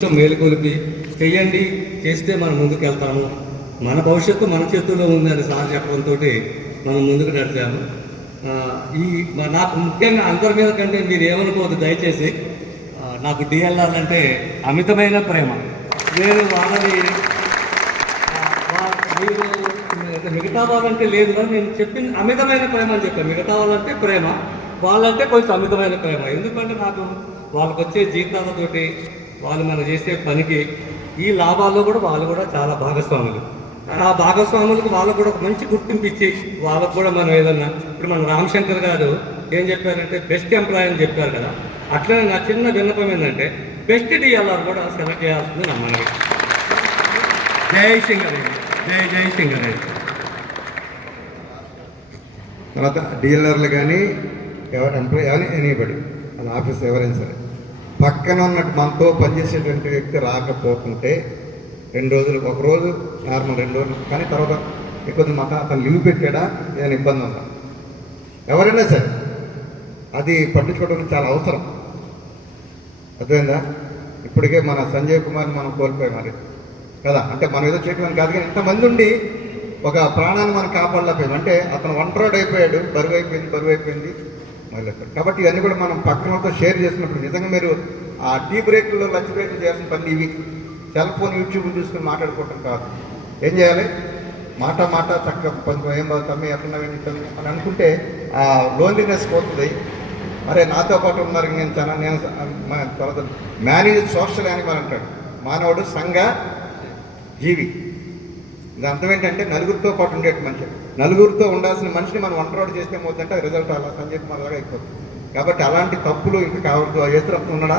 మేలుకొలిపి చెయ్యండి చేస్తే మనం ముందుకు వెళ్తాము మన భవిష్యత్తు మన చేతుల్లో ఉందని సార్ చెప్పడంతో మనం ముందుకు నడిచాము. ఈ నాకు ముఖ్యంగా అందరి మీద కంటే మీరు ఏమనుకోవద్దు దయచేసి. నాకు డిఎల్ఆర్ అంటే అమితమైన ప్రేమ. నేను వాళ్ళని మీరు మిగతా వాళ్ళంటే లేదు కానీ నేను చెప్పింది అమితమైన ప్రేమ అని చెప్పాను. మిగతా వాళ్ళంటే ప్రేమ వాళ్ళంటే కొంచెం అమితమైన ప్రేమ. ఎందుకంటే నాకు వాళ్ళకి వచ్చే జీతాలతోటి వాళ్ళు మనం చేసే పనికి ఈ లాభాల్లో కూడా వాళ్ళు కూడా చాలా భాగస్వాములు. ఆ భాగస్వాములకు వాళ్ళకు కూడా ఒక మంచి గుర్తింపు ఇచ్చి వాళ్ళకు కూడా మనం ఏదన్నా ఇప్పుడు మన రామశంకర్ గారు ఏం చెప్పారంటే బెస్ట్ ఎంప్లాయ్ అని చెప్పారు కదా. అట్లనే నా చిన్న విన్నపం ఏంటంటే బెస్ట్ డిఎల్ఆర్ కూడా సెలెక్ట్ చేయాల్సింది నా మనవి. జై సింగరేణి జై జై సింగరేణి. తర్వాత డిఎల్ఆర్లు కానీ ఎవరు ఎంప్లాయ్ కానీ ఎనీబడి మన ఆఫీస్ ఎవరైనా సరే. పక్కన ఉన్నట్టు మనతో పనిచేసేటువంటి వ్యక్తి రాకపోతుంటే రెండు రోజులు ఒక రోజు నార్మల్ రెండు రోజులు. కానీ తర్వాత ఎక్కువ మాట అతను లీవ్ పెట్టాడా? ఏదైనా ఇబ్బంది ఉందా? ఎవరైనా సరే. అది పట్టించుకోవడం చాలా అవసరం. అర్థమైందా? ఇప్పటికే మన సంజయ్ కుమార్ని మనం కోల్పోయాం మరి. కదా? అంటే మనం ఏదో చేయడం కాదు కానీ ఇంతమంది ఉండి ఒక ప్రాణాన్ని మనం కాపాడలేకపోయాం. అంటే అతను ఒంటరోడ్ అయిపోయాడు. బరువు అయిపోయింది బరువు అయిపోయింది. మొదలెట్టారు కాబట్టి ఇవన్నీ కూడా మనం పక్కనతో షేర్ చేసినప్పుడు నిజంగా మీరు ఆ టీ బ్రేక్లో లంచ్ బ్రేక్ చేయాల్సిన పని ఇవి. సెల్ ఫోన్ యూట్యూబ్ చూసుకుని మాట్లాడుకోవటం కాదు. ఏం చేయాలి? మాట మాట చక్కగా కొంచెం ఏం బాగా తమ్మి ఎక్కడున్నా అని అనుకుంటే ఆ లోన్లీనెస్ పోతుంది. అరే నాతో పాటు ఉన్నారు నేను చాలా నేను తర్వాత మేనేజ్ సోషల్ యానిమల్ అంటాడు. మానవుడు సంఘ జీవి. ఇది అర్థం ఏంటంటే నలుగురితో పాటు ఉండేటి మనిషి. నలుగురితో ఉండాల్సిన మనిషిని మనం ఒంటరోడు చేస్తే పోతుంటే రిజల్ట్ అలా సంజయ్ కుమార్ లాగా అయిపోతుంది. కాబట్టి అలాంటి తప్పులు ఇంకా కావద్దు. చేస్తున్నప్పుడు ఉన్నాడా?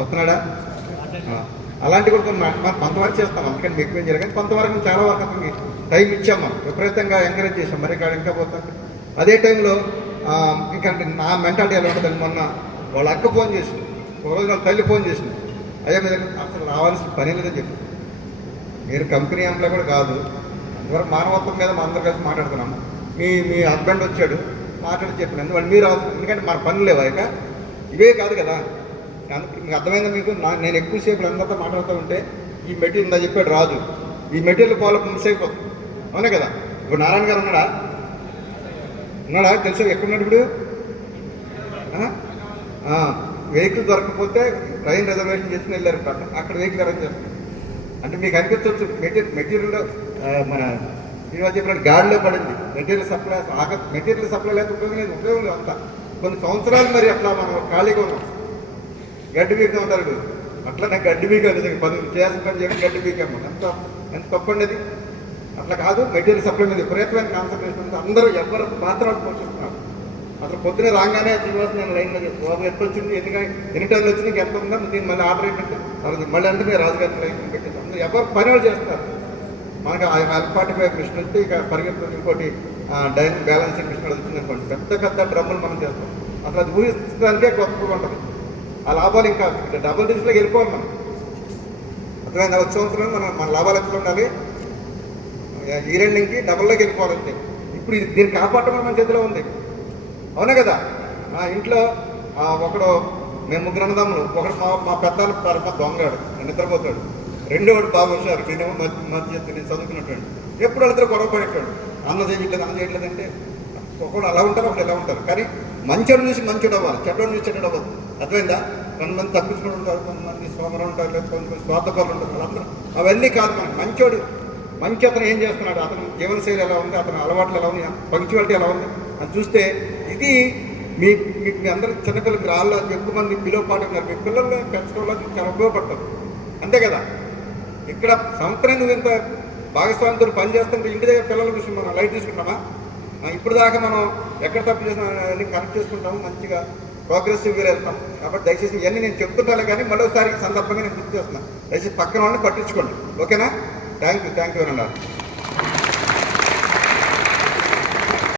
వస్తున్నాడా? అలాంటి కూడా మనం కొంతవరకు చేస్తాం. అందుకని మీకు ఏం కానీ కొంతవరకు చాలా వరకు అతనికి టైం ఇచ్చాం మనం. విపరీతంగా ఎంకరేజ్ చేసాం మరి ఇక్కడ ఇంకా పోతాం. అదే టైంలో ఇంకా అంటే నా మెంటాలిటీ ఎలా ఉంటుంది మొన్న వాళ్ళ అక్క ఫోన్ చేసింది. ఒక రోజు వాళ్ళ తల్లి ఫోన్ చేసింది. అదే మీద అసలు రావాల్సిన పని లేదని చెప్పి. మీరు కంపెనీ ఎంప్లాయ్ కూడా కాదు. ఇవరకు మానవత్వం మీద మా అందరు కలిసి మాట్లాడుతున్నాము. మీ మీ హస్బెండ్ వచ్చాడు మాట్లాడి చెప్పిన ఎందుకంటే మీరు ఎందుకంటే మన పనులు లేవా ఇక? ఇవే కాదు కదా. మీకు అర్థమైందా మీకు? నా నేను ఎక్కువసేపు అందరితో మాట్లాడుతూ ఉంటే ఈ మెటీరియల్ ఇందా చెప్పాడు రాజు. ఈ మెటీరియల్ ఫాలో మిస్ అయిపోతుంది. అవునే కదా? ఇప్పుడు నారాయణ గారు ఉన్నాడా? ఉన్నాడా? తెలుసు ఎక్కడున్నాడు ఇప్పుడు? వెహికల్ దొరకకపోతే ట్రైన్ రిజర్వేషన్ చేసుకుని వెళ్ళారు. అక్కడ అక్కడ వెహికల్ అరేంజ్ చేస్తారు అంటే మీకు అనిపించవచ్చు మెటీరియల్ మెటీరియల్ మన శ్రీనివాస్ చెప్పినట్టు గాడిలో పడింది. మెటీరియల్ సప్లై ఆగ మెటీరియల్ సప్లై లేకపోతే ఉపయోగం లేదు ఉపయోగం లేదు అంతా. కొన్ని సంవత్సరాలు మరి అట్లా మనం ఖాళీగా ఉన్నాం. గడ్డి బీగా ఉంటారు వీళ్ళు. అట్లనే గడ్డి బీగా నిజంగా. పని చేయాల్సిన పని చేయడం గడ్డి బీగా ఎంత ఎంత తప్పండి అట్లా కాదు మెటీరియల్ సప్లై మీద విపరీతమైన కాన్సన్ట్రేషన్ ఉంది. అందరూ ఎవరు పాత్రలు పోషిస్తున్నారు. అసలు పొద్దునే రాగానే శ్రీనివాస్ నేను లైన్లో చెప్పు. బాబు ఎంత వచ్చింది? ఎన్ని ఎన్ని టైంలో వచ్చింది? ఎంత ఉందో? దీన్ని మళ్ళీ ఆర్డర్ ఏంటంటే మళ్ళీ అంటే మీరు రాజుగారి లైన్ పెట్టేసి అందరూ ఎవరు పని వాళ్ళు చేస్తారు. మనకి ఫార్టీ ఫైవ్ కృష్ణ వస్తే ఇక పరిగెత్తు ఇంకోటి డైన్ బ్యాలెన్సింగ్ కృష్ణ వచ్చింది అనుకోండి. పెద్ద పెద్ద డ్రమ్ములు మనం చేస్తాం. అసలు అది ఊహిస్తానికే గొప్పగా ఉంటుంది. ఆ లాభాలు ఇంకా డబుల్ డిజిట్లోకి వెళ్ళిపోవాలి మనం. అర్థమైంది వచ్చే సంవత్సరం మనం మన లాభాలు ఎక్కువ ఉండాలి? ఈ రెండింగ్కి డబుల్లోకి వెళ్ళిపోవాలంటే ఇప్పుడు ఇది దీన్ని కాపాడటం మన చేతిలో ఉంది. అవునా కదా? నా ఇంట్లో ఒకడు మేము ముగ్గురు అన్నదమ్ములు ఒకడు మా మా పెద్దాలు పరమ దొంగడు నిద్రపోతాడు. రెండో వాడు వచ్చారు నేనేమో మధ్య మధ్య నేను చదువుకున్నట్టు ఎప్పుడు వాళ్ళిద్దరు గొడవ పడేటాడు అన్న చేయట్లేదు అన్న చేయట్లేదు అంటే అలా ఉంటారు ఒకటి ఎలా ఉంటారు. కానీ మంచోడు చూసి మంచోడు అవ్వాలి చెడ్డోడు చూసి చెడ్డోడు అవ్వదు. అర్థమైందా? కొంతమంది తప్పించుకుని ఉంటారు కొంతమంది సోమరం ఉంటారు లేదా కొంతమంది స్వార్థపరులు ఉంటారు వాళ్ళందరూ అవన్నీ కాదు మనకి మంచోడు మంచి అతను ఏం చేస్తున్నాడు? అతను జీవనశైలి ఎలా ఉంది అతని అలవాట్లు ఎలా ఉంది పంక్చువాలిటీ ఎలా ఉంది? అని చూస్తే ఇది మీ మీ- మీ అందరూ చిన్నపిల్లలకి రాళ్ళు ఎక్కువ మంది పిలువ పాటు ఉన్నారు. మీ పిల్లల్ని వల్ల చాలా ఉపయోగపడుతుంది అంతే కదా? ఇక్కడ సంవత్సరం నువ్వు ఇంత భాగస్వామితో పనిచేస్తుంటే ఇంటి దగ్గర పిల్లల విషయం మనం లైట్ తీసుకుంటామా? ఇప్పుడు దాకా మనం ఎక్కడ తప్పు చేసినా అన్ని కరెక్ట్ చేసుకుంటాము మంచిగా ప్రోగ్రెసివ్గా వెళ్తాం. కాబట్టి దయచేసి ఇవన్నీ నేను చెప్తుంటాను కానీ మరోసారి సందర్భంగా నేను గుర్తు చేస్తున్నాను దయచేసి పక్కన వాళ్ళని పట్టించుకోండి. ఓకేనా? థ్యాంక్ యూ థ్యాంక్ యూ అన్నారు